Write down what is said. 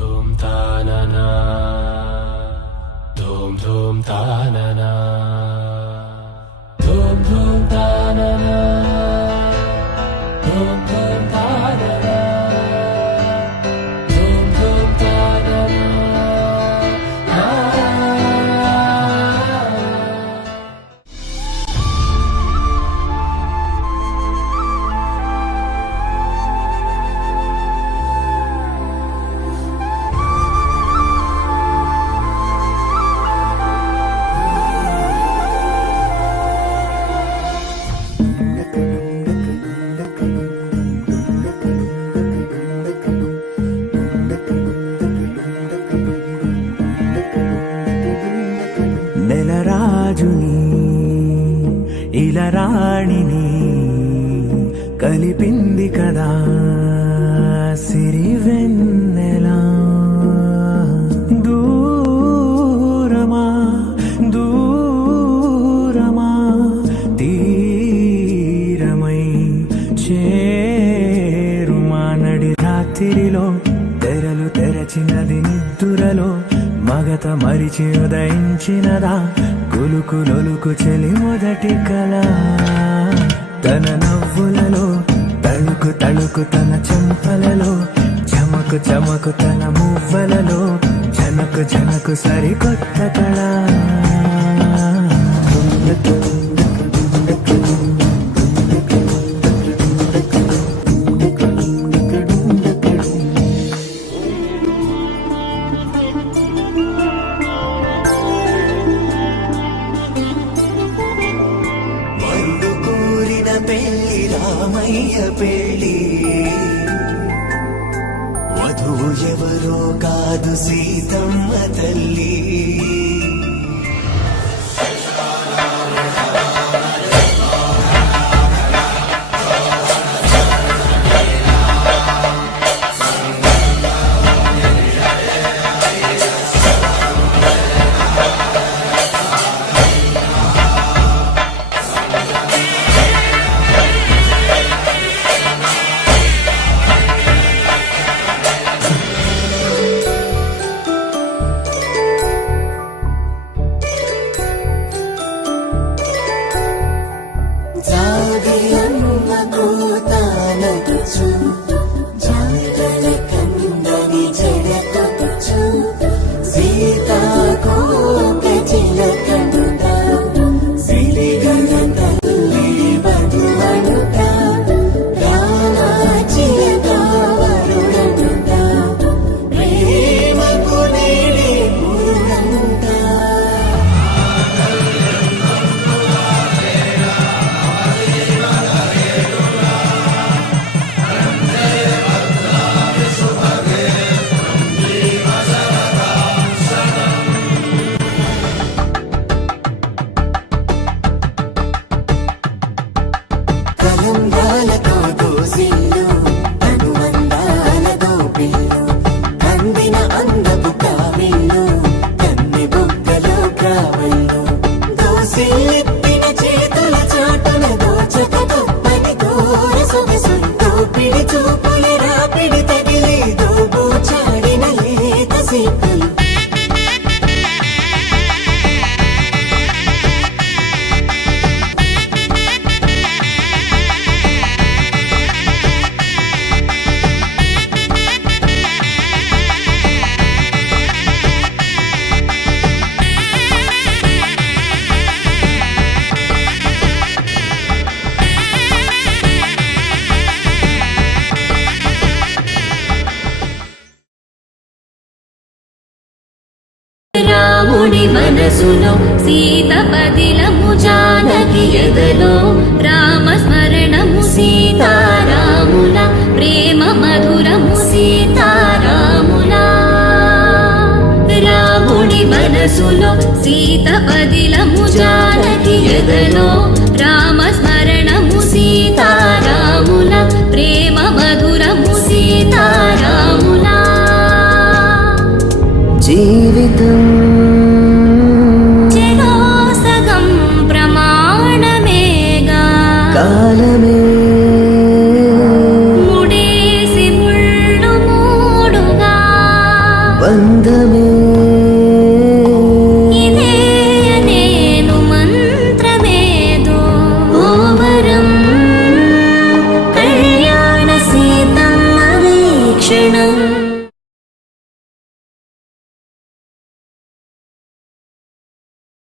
ధూమ్ తాననా ధూమ్ ధూమ్ తాననా ధూమ్ ధూమ్ తాననా ధూమ్ ధూమ్ తాననా ధూమ్ ధూమ్ తాననా. నెలరాజుని ఇలరాణిని కలిపింది కదా సిరివెన్నెలా. దూరమా దూరమా తీరమై చేరుమా నడి రాత్రిలో తెరలు తెరచినది నిద్దురలో మగత మరిచి ఉదయించినదా కులుకులొలుకు చెలి మొదటి కళ. తన నవ్వులలో తళుకు తళుకు తన చెంపలలో చమకు చమకు తన మువ్వలలో జనకు జనకు సరికొత్త కళ. రామయ్య పెళ్ళి వధువు ఎవరో కాదు సీతమ్మ తల్లి. రాముడి మనసులో సీత పదిలము జానకి ఎదలో రామస్మరణము సీతారాముల ప్రేమ మధురము సీతారాముల. రాముడి మనసులో సీత పదిలము జానకి ఎదలో రామస్మరణము సీతారాముల ప్రేమ మధురము సీతారాముల. జీవితం సగం ప్రమాణమేగా కాలమే ముడేసి ముళ్ళు మూడుగా రామాయణం